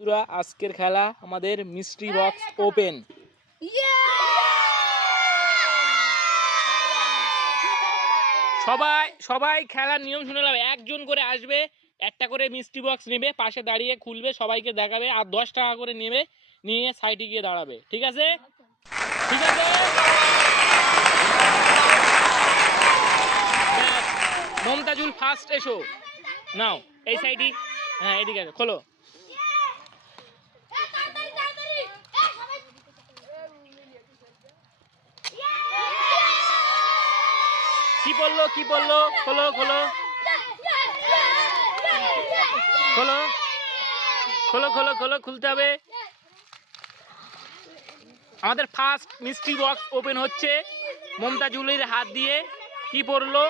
বন্ধুরা আজকের খেলা আমাদের মিস্ট্রি বক্স ওপেন। সবাই খেলার নিয়ম শুনে নেবে। একজন করে আসবে, একটা করে মিস্ট্রি বক্স নেবে, পাশে দাঁড়িয়ে খুলবে, সবাইকে দেখাবে, আর 10 টাকা করে নেবে, নিয়ে সাইডে গিয়ে দাঁড়াবে। ঠিক আছে? ঠিক আছে, মমতাজুল ফার্স্ট এসো। নাও এই সাইডে, হ্যাঁ এদিকে আছে, খোলো। কি বললো খোলো খোলো খোলো খোলো খোলো খোলো, খুলতে হবে। আমাদের ফার্স্ট মিস্ট্রি বক্স ওপেন হচ্ছে মমতাজুলের হাত দিয়ে। কি পড়লো?